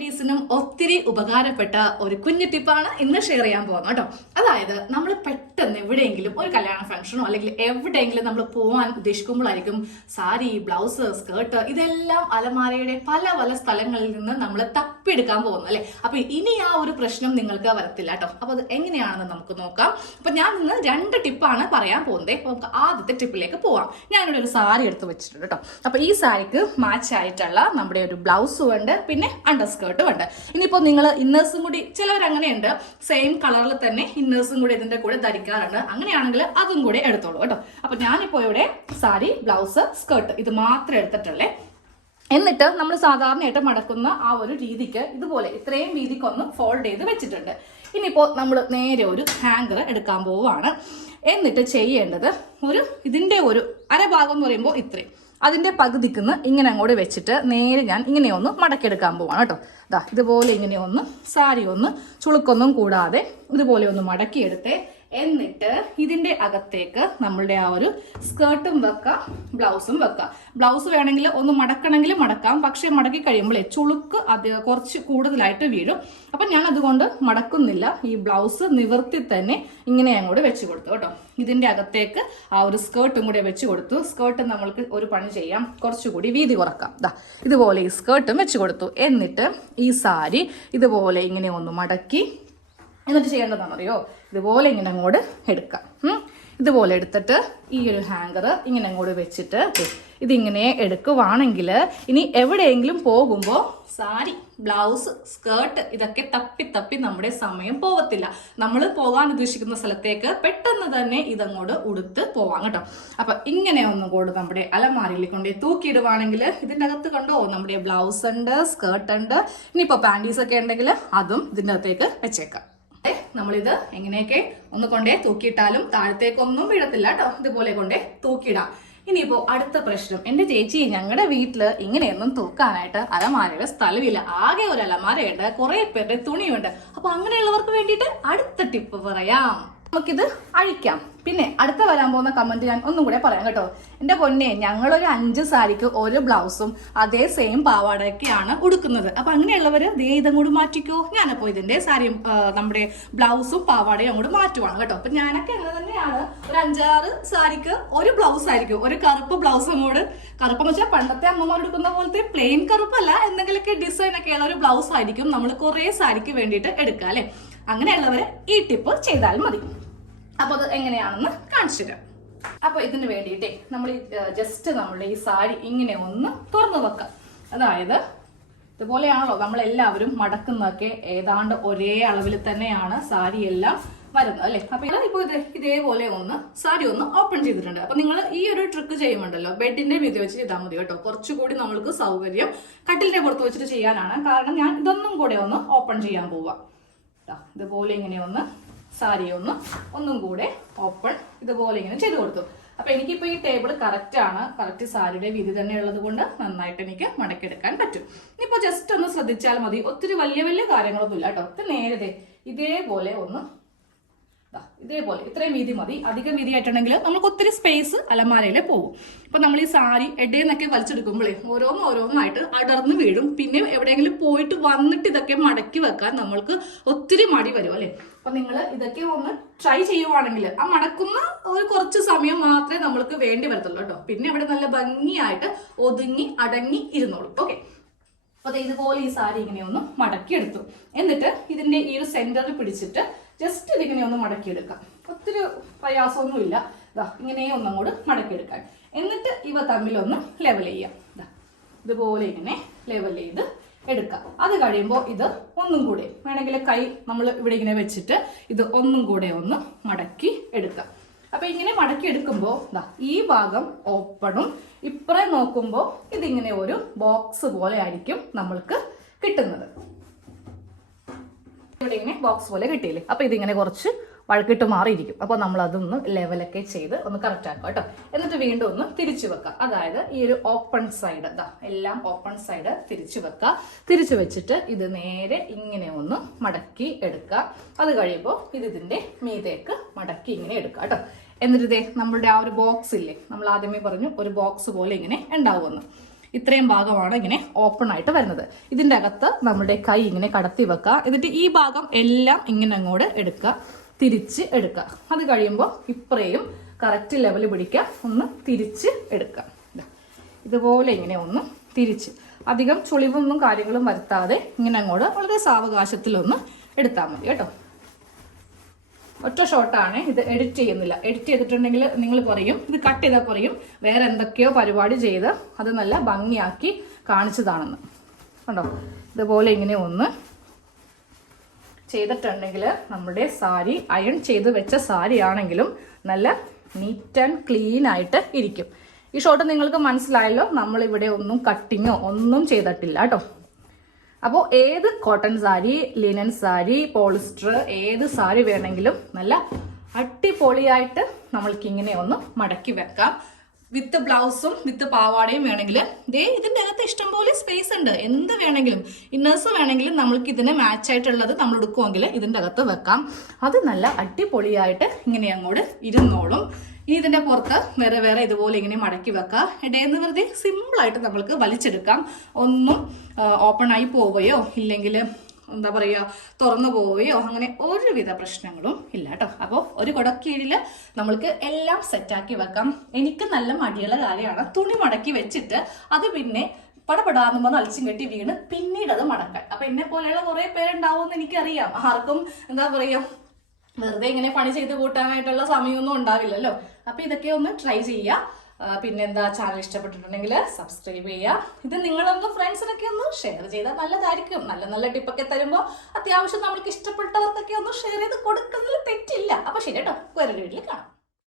ലേഡീസിനും ഒത്തിരി ഉപകാരപ്പെട്ട ഒരു കുഞ്ഞു ടിപ്പാണ് ഇന്ന് ഷെയർ ചെയ്യാൻ പോകുന്നത് കേട്ടോ. അതായത് നമ്മൾ പെട്ടെന്ന് എവിടെയെങ്കിലും ഒരു കല്യാണ ഫംഗ്ഷനോ അല്ലെങ്കിൽ എവിടെയെങ്കിലും നമ്മൾ പോകാൻ ഉദ്ദേശിക്കുമ്പോഴായിരിക്കും സാരി, ബ്ലൗസ്, സ്കേർട്ട് ഇതെല്ലാം അലമാരയുടെ പല പല സ്ഥലങ്ങളിൽ നിന്ന് നമ്മൾ തപ്പിയെടുക്കാൻ പോകുന്നു അല്ലെ. അപ്പൊ ഇനി ആ ഒരു പ്രശ്നം നിങ്ങൾക്ക് വരത്തില്ല കേട്ടോ. അപ്പൊ അത് എങ്ങനെയാണെന്ന് നമുക്ക് നോക്കാം. അപ്പൊ ഞാൻ ഇന്ന് 2 ടിപ്പാണ് പറയാൻ പോകുന്നത്. നമുക്ക് ആദ്യത്തെ ടിപ്പിലേക്ക് പോവാം. ഞാനിവിടെ ഒരു സാരി എടുത്ത് വെച്ചിട്ടുണ്ട് കേട്ടോ. അപ്പൊ ഈ സാരിക്ക് മാച്ച് ആയിട്ടുള്ള നമ്മുടെ ഒരു ബ്ലൗസും ഉണ്ട്, പിന്നെ അണ്ടർ സ്കേർട്ടും ഉണ്ട്. ഇനിയിപ്പോൾ നിങ്ങൾ ഇന്നേഴ്സും കൂടി, ചിലവർ അങ്ങനെയുണ്ട്, സെയിം കളറിൽ തന്നെ ഇന്നേഴ്സും കൂടി ഇതിന്റെ കൂടെ ധരിക്കാറുണ്ട്. അങ്ങനെയാണെങ്കിൽ അതും കൂടെ എടുത്തോളൂ കേട്ടോ. അപ്പൊ ഞാനിപ്പോ ഇവിടെ സാരി, ബ്ലൗസ്, സ്കേർട്ട് ഇത് മാത്രം എടുത്തിട്ടുള്ളേ. എന്നിട്ട് നമ്മൾ സാധാരണയായിട്ട് മടക്കുന്ന ആ ഒരു രീതിക്ക് ഇതുപോലെ ഇത്രയും വീതിക്കൊന്ന് ഫോൾഡ് ചെയ്ത് വെച്ചിട്ടുണ്ട്. ഇനിയിപ്പോൾ നമ്മൾ നേരെ ഒരു ഹാങ്കർ എടുക്കാൻ പോവുകയാണ്. എന്നിട്ട് ചെയ്യേണ്ടത് ഇതിന്റെ ഒരു അരഭാഗം എന്ന് പറയുമ്പോൾ ഇത്രയും, അതിന്റെ പകുതിക്കുന്ന് ഇങ്ങനെ അങ്ങോട്ട് വെച്ചിട്ട് നേരെ ഞാൻ ഇങ്ങനെ ഒന്ന് മടക്കിയെടുക്കാൻ പോവാണ് കേട്ടോ. ഇതുപോലെ ഇങ്ങനെ ഒന്ന് സാരി ഒന്ന് ചുളുക്കൊന്നും കൂടാതെ ഇതുപോലെ ഒന്ന് മടക്കിയെടുത്തേ. എന്നിട്ട് ഇതിന്റെ അകത്തേക്ക് നമ്മളുടെ ആ ഒരു സ്കേർട്ടും വെക്കാം, ബ്ലൗസും വെക്കാം. ബ്ലൗസ് വേണമെങ്കിൽ ഒന്ന് മടക്കണമെങ്കിൽ മടക്കാം, പക്ഷെ മടക്കി കഴിയുമ്പോഴേ ചുളുക്ക് അത് കുറച്ച് കൂടുതലായിട്ട് വീഴും. അപ്പൊ ഞാൻ അതുകൊണ്ട് മടക്കുന്നില്ല. ഈ ബ്ലൗസ് നിവർത്തി തന്നെ ഇങ്ങനെ അങ്ങോട്ട് വെച്ച് കൊടുത്തു കേട്ടോ. ഇതിന്റെ അകത്തേക്ക് ആ ഒരു സ്കേർട്ടും കൂടെ വെച്ച് കൊടുത്തു. സ്കേർട്ട് നമ്മൾക്ക് ഒരു പണി ചെയ്യാം, കുറച്ചുകൂടി വീതി കുറക്കാം. ഇതുപോലെ ഈ സ്കേർട്ടും വെച്ച് കൊടുത്തു. എന്നിട്ട് ഈ സാരി ഇതുപോലെ ഇങ്ങനെ ഒന്ന് മടക്കി, എന്നിട്ട് ചെയ്യേണ്ടതാണെന്നറിയോ, ഇതുപോലെ ഇങ്ങനെ അങ്ങോട്ട് എടുക്കാം. ഇതുപോലെ എടുത്തിട്ട് ഈ ഒരു ഹാങ്കർ ഇങ്ങനെ അങ്ങോട്ട് വെച്ചിട്ട് ഇതിങ്ങനെ എടുക്കുവാണെങ്കിൽ ഇനി എവിടെയെങ്കിലും പോകുമ്പോൾ സാരി, ബ്ലൗസ്, സ്കേർട്ട് ഇതൊക്കെ തപ്പി തപ്പി നമ്മുടെ സമയം പോകത്തില്ല. നമ്മൾ പോകാൻ ഉദ്ദേശിക്കുന്ന സ്ഥലത്തേക്ക് പെട്ടെന്ന് തന്നെ ഇതങ്ങോട്ട് ഉടുത്ത് പോവാം കേട്ടോ. അപ്പൊ ഇങ്ങനെ ഒന്നും കൂടെ നമ്മുടെ അലമാരയിൽ കൊണ്ട് തൂക്കിയിടുവാണെങ്കിൽ ഇതിൻ്റെ അകത്ത് കണ്ടോ നമ്മുടെ ബ്ലൗസ് ഉണ്ട്, സ്കേർട്ട് ഉണ്ട്. ഇനിയിപ്പോ പാൻറ്റീസ് ഒക്കെ ഉണ്ടെങ്കിൽ അതും ഇതിൻ്റെ അകത്തേക്ക് വെച്ചേക്കാം. നമ്മളിത് എങ്ങനെയൊക്കെ ഒന്ന് കൊണ്ടേ തൂക്കിയിട്ടാലും താഴത്തേക്കൊന്നും വീഴത്തില്ല കേട്ടോ. ഇതുപോലെ കൊണ്ടേ തൂക്കിയിടാം. ഇനിയിപ്പോ അടുത്ത പ്രശ്നം, എന്റെ ചേച്ചി ഞങ്ങളുടെ വീട്ടില് ഇങ്ങനെയൊന്നും തൂക്കാനായിട്ട് അലമാരയുടെ സ്ഥലമില്ല, ആകെ ഒരു അലമാരയുണ്ട്, കുറെ പേരുടെ തുണിയുണ്ട്. അപ്പൊ അങ്ങനെയുള്ളവർക്ക് വേണ്ടിയിട്ട് അടുത്ത ടിപ്പ് പറയാം. നമുക്കിത് അഴിക്കാം. പിന്നെ അടുത്ത വരാൻ പോകുന്ന കമന്റ് ഞാൻ ഒന്നും കൂടെ പറയാം കേട്ടോ. എന്റെ പൊന്നെ, ഞങ്ങളൊരു 5 സാരിക്ക് ഒരു ബ്ലൗസും അതേ സെയിം പാവാടയൊക്കെയാണ് ഉടുക്കുന്നത്. അപ്പൊ അങ്ങനെയുള്ളവര് ഇതങ്ങോട്ട് മാറ്റിക്കോ. ഞാനപ്പോ ഇതിന്റെ സാരിയും നമ്മുടെ ബ്ലൗസും പാവാടയും അങ്ങോട്ട് മാറ്റുവാണ് കേട്ടോ. അപ്പൊ ഞാനൊക്കെ അങ്ങനെ തന്നെയാണ്. ഒരു 5-6 സാരിക്ക് ഒരു ബ്ലൗസ് ആയിരിക്കും, ഒരു കറുപ്പ് ബ്ലൗസ് അങ്ങോട്ട്. കറുപ്പെന്ന് വെച്ചാൽ പണ്ടത്തെ അമ്മമാർ എടുക്കുന്ന പോലത്തെ പ്ലെയിൻ കറുപ്പല്ല, എന്തെങ്കിലുമൊക്കെ ഡിസൈൻ ഒക്കെ ഉള്ള ഒരു ബ്ലൗസ് ആയിരിക്കും നമ്മൾ കുറെ സാരിക്ക് വേണ്ടിയിട്ട് എടുക്കുക അല്ലെ. അങ്ങനെയുള്ളവര് ഈ ടിപ്പ് ചെയ്താൽ മതി. അപ്പൊ അത് എങ്ങനെയാണെന്ന് കാണിച്ചു തരാം. അപ്പൊ ഇതിന് വേണ്ടിയിട്ടേ നമ്മൾ ജസ്റ്റ് നമ്മുടെ ഈ സാരി ഇങ്ങനെ ഒന്ന് തുറന്നു വെക്കാം. അതായത് ഇതുപോലെയാണല്ലോ നമ്മളെല്ലാവരും മടക്കുന്നതൊക്കെ, ഏതാണ്ട് ഒരേ അളവിൽ തന്നെയാണ് സാരി എല്ലാം വരുന്നത് അല്ലെ. അപ്പൊ ഇപ്പൊ ഇതേപോലെ ഒന്ന് സാരി ഒന്ന് ഓപ്പൺ ചെയ്തിട്ടുണ്ട്. അപ്പൊ നിങ്ങൾ ഈ ഒരു ട്രിക്ക് ചെയ്യുന്നുണ്ടല്ലോ, ബെഡിന്റെ വീതി വെച്ച് ചെയ്താൽ മതി കേട്ടോ. കുറച്ചുകൂടി നമ്മൾക്ക് സൗകര്യം കട്ടിലിന്റെ പുറത്ത് വെച്ചിട്ട് ചെയ്യാനാണ്. കാരണം ഞാൻ ഇതൊന്നും കൂടെ ഒന്ന് ഓപ്പൺ ചെയ്യാൻ പോവാം. ഇതുപോലെ ഇങ്ങനെ ഒന്ന് സാരി ഒന്നും കൂടെ ഓപ്പൺ ഇതുപോലെ ഇങ്ങനെ ചെയ്ത് കൊടുത്തു. അപ്പൊ എനിക്കിപ്പോ ഈ ടേബിൾ കറക്റ്റ് ആണ്, കറക്റ്റ് സാരിയുടെ വീതി തന്നെ ഉള്ളത് കൊണ്ട് നന്നായിട്ട് എനിക്ക് മടക്കിയെടുക്കാൻ പറ്റും. ഇനിയിപ്പോ ജസ്റ്റ് ഒന്ന് ശ്രദ്ധിച്ചാൽ മതി, ഒത്തിരി വലിയ വലിയ കാര്യങ്ങളൊന്നും ഇല്ല കേട്ടോ. ഇത് നേരെ ഇതേപോലെ ഒന്ന് ഇതേപോലെ ഇത്രയും വീതി മതി. അധികം വീതി ആയിട്ടുണ്ടെങ്കിൽ നമുക്ക് ഒത്തിരി സ്പേസ് അലമാരയിൽ പോകും. ഇപ്പൊ നമ്മൾ ഈ സാരി എടേന്നൊക്കെ വലിച്ചെടുക്കുമ്പോഴേ ഓരോന്നായിട്ട് അടർന്ന് വീഴും. പിന്നെ എവിടെയെങ്കിലും പോയിട്ട് വന്നിട്ട് ഇതൊക്കെ മടക്കി വെക്കാൻ നമ്മൾക്ക് ഒത്തിരി മടി വരും അല്ലെ. അപ്പൊ നിങ്ങൾ ഇതൊക്കെ ഒന്ന് ട്രൈ ചെയ്യുവാണെങ്കിൽ ആ മടക്കുന്ന ഒരു കുറച്ച് സമയം മാത്രമേ നമ്മൾക്ക് വേണ്ടി വരത്തുള്ളൂ കേട്ടോ. പിന്നെ ഇവിടെ നല്ല ഭംഗിയായിട്ട് ഒതുങ്ങി അടങ്ങി ഇരുന്നോളൂ. ഓക്കെ. അപ്പൊ ഇതുപോലെ ഈ സാരി ഇങ്ങനെ ഒന്ന് മടക്കി എടുത്തു. എന്നിട്ട് ഇതിന്റെ ഈ ഒരു സെന്ററിൽ പിടിച്ചിട്ട് ജസ്റ്റ് ഇതിങ്ങനെ ഒന്ന് മടക്കിയെടുക്കാം. ഒത്തിരി പ്രയാസമൊന്നുമില്ല. ഇങ്ങനെ ഒന്നങ്ങോട്ട് മടക്കിയെടുക്കാൻ. എന്നിട്ട് ഇവ തമ്മിലൊന്ന് ലെവൽ ചെയ്യാം. ഇതുപോലെ ഇങ്ങനെ ലെവൽ ചെയ്ത് എടുക്കാം. അത് കഴിയുമ്പോൾ ഇത് ഒന്നും കൂടെ വേണമെങ്കിൽ കൈ നമ്മൾ ഇവിടെ ഇങ്ങനെ വെച്ചിട്ട് ഇത് ഒന്നും കൂടെ ഒന്ന് മടക്കി എടുക്കാം. അപ്പൊ ഇങ്ങനെ മടക്കി എടുക്കുമ്പോൾ ഈ ഭാഗം ഓപ്പണും ഇപ്പറേ നോക്കുമ്പോൾ ഇതിങ്ങനെ ഒരു ബോക്സ് പോലെ ആയിരിക്കും നമ്മൾക്ക് കിട്ടുന്നത്. ഇവിടെ ഇങ്ങനെ ബോക്സ് പോലെ കിട്ടിയില്ലേ. അപ്പൊ ഇതിങ്ങനെ കുറച്ച് വഴക്കിട്ട് മാറിയിരിക്കും. അപ്പൊ നമ്മൾ അതൊന്ന് ലെവലൊക്കെ ചെയ്ത് ഒന്ന് കറക്റ്റ് ആക്കുക കേട്ടോ. എന്നിട്ട് വീണ്ടും ഒന്ന് തിരിച്ചു വെക്കാം. അതായത് ഈ ഒരു ഓപ്പൺ സൈഡ് എല്ലാം ഓപ്പൺ സൈഡ് തിരിച്ചു വെക്കുക. തിരിച്ചു വെച്ചിട്ട് ഇത് നേരെ ഇങ്ങനെ ഒന്ന് മടക്കി എടുക്കുക. അത് കഴിയുമ്പോൾ ഇതിന്റെ മീതേക്ക് മടക്കി ഇങ്ങനെ എടുക്കുക കേട്ടോ. എന്നിട്ട് നമ്മളുടെ ആ ഒരു ബോക്സ് ഇല്ലേ, നമ്മൾ ആദ്യമേ പറഞ്ഞു ഒരു ബോക്സ് പോലെ ഇങ്ങനെ ഉണ്ടാവുമെന്ന്. ഇത്രയും ഭാഗമാണ് ഇങ്ങനെ ഓപ്പൺ ആയിട്ട് വരുന്നത്. ഇതിൻ്റെ അകത്ത് നമ്മുടെ കൈ ഇങ്ങനെ കടത്തി വെക്കുക. എന്നിട്ട് ഈ ഭാഗം എല്ലാം ഇങ്ങനെ അങ്ങോട്ട് എടുക്കുക, തിരിച്ച് എടുക്കുക. അത് കഴിയുമ്പോൾ ഇപ്പറേയും കറക്റ്റ് ലെവൽ പിടിക്കുക, ഒന്ന് തിരിച്ച് എടുക്കുക. ഇതുപോലെ ഇങ്ങനെ ഒന്ന് തിരിച്ച്, അധികം ചുളിവൊന്നും കാര്യങ്ങളും വരുത്താതെ ഇങ്ങനെ അങ്ങോട്ട് വളരെ സാവകാശത്തിലൊന്ന് എടുത്താൽ മതി കേട്ടോ. ഒറ്റ ഷോട്ടാണ് ഇത്, എഡിറ്റ് ചെയ്യുന്നില്ല. എഡിറ്റ് ചെയ്തിട്ടുണ്ടെങ്കിൽ നിങ്ങൾ പറയും ഇത് കട്ട് ചെയ്താൽ പറയും വേറെ എന്തൊക്കെയോ പരിപാടി ചെയ്ത് അത് നല്ല ഭംഗിയാക്കി കാണിച്ചതാണെന്ന്. കണ്ടോ, ഇതുപോലെ ഇങ്ങനെ ഒന്ന് ചെയ്തിട്ടുണ്ടെങ്കിൽ നമ്മുടെ സാരി അയൺ ചെയ്ത് വെച്ച സാരി ആണെങ്കിലും നല്ല നീറ്റ് ആൻഡ് ക്ലീൻ ആയിട്ട് ഇരിക്കും. ഈ ഷോട്ട് നിങ്ങൾക്ക് മനസ്സിലായല്ലോ, നമ്മളിവിടെ ഒന്നും കട്ടിങ്ങോ ഒന്നും ചെയ്തിട്ടില്ല കേട്ടോ. അപ്പോൾ ഏത് cotton sari, linen sari, polyester ഏത് സാരി വേണമെങ്കിലും നല്ല അടിപൊളിയായിട്ട് നമ്മൾക്ക് ഇങ്ങനെ ഒന്ന് മടക്കി വെക്കാം. വിത്ത് ബ്ലൗസും വിത്ത് പാവാടയും വേണമെങ്കിൽ ഇതിൻ്റെ അകത്ത് ഇഷ്ടംപോലെ സ്പേസ് ഉണ്ട്. എന്ത് വേണമെങ്കിലും ഇന്നേഴ്സ് വേണമെങ്കിലും നമ്മൾക്ക് ഇതിന് മാച്ച് ആയിട്ടുള്ളത് നമ്മൾ എടുക്കുമെങ്കിൽ ഇതിൻ്റെ അകത്ത് വെക്കാം. അത് നല്ല അടിപൊളിയായിട്ട് ഇങ്ങനെ അങ്ങോട്ട് ഇരുന്നോളും. ഇനി ഇതിൻ്റെ പുറത്ത് വേറെ വേറെ ഇതുപോലെ ഇങ്ങനെ മടക്കി വെക്കാം. ഇടയിൽ വെറുതെ സിമ്പിളായിട്ട് നമ്മൾക്ക് വലിച്ചെടുക്കാം. ഒന്നും ഓപ്പൺ ആയി പോവുകയോ ഇല്ലെങ്കിൽ എന്താ പറയുക തുറന്നു പോവുകയോ അങ്ങനെ ഒരുവിധ പ്രശ്നങ്ങളും ഇല്ല കേട്ടോ. അപ്പോൾ ഒരു കുടക്കീഴിൽ നമ്മൾക്ക് എല്ലാം സെറ്റാക്കി വെക്കാം. എനിക്ക് നല്ല മടിയുള്ള കാര്യമാണ് തുണി മടക്കി വെച്ചിട്ട് അത് പിന്നെ പടപടാന്ന് പറഞ്ഞ് അലച്ചും കെട്ടി വീണ് പിന്നീട് അത് മടക്കാൻ. അപ്പൊ എന്നെ പോലെയുള്ള കുറെ പേരുണ്ടാവും എന്ന് എനിക്കറിയാം. ആർക്കും എന്താ പറയുക വെറുതെ ഇങ്ങനെ പണി ചെയ്ത് കൂട്ടാനായിട്ടുള്ള സമയമൊന്നും ഉണ്ടാവില്ലല്ലോ. അപ്പൊ ഇതൊക്കെ ഒന്ന് ട്രൈ ചെയ്യുക. പിന്നെന്താ, ചാനൽ ഇഷ്ടപ്പെട്ടിട്ടുണ്ടെങ്കിൽ സബ്സ്ക്രൈബ് ചെയ്യുക. ഇത് നിങ്ങളൊന്ന് ഫ്രണ്ട്സിനൊക്കെ ഒന്ന് ഷെയർ ചെയ്താൽ നല്ലതായിരിക്കും. നല്ല നല്ല ടിപ്പൊക്കെ തരുമ്പോൾ അത്യാവശ്യം നമ്മൾക്ക് ഇഷ്ടപ്പെട്ടവർക്കൊക്കെ ഒന്ന് ഷെയർ ചെയ്ത് കൊടുക്കുന്നതിൽ തെറ്റില്ല. അപ്പൊ ശരി കേട്ടോ, വേറൊരു വീട്ടിൽ കാണാം.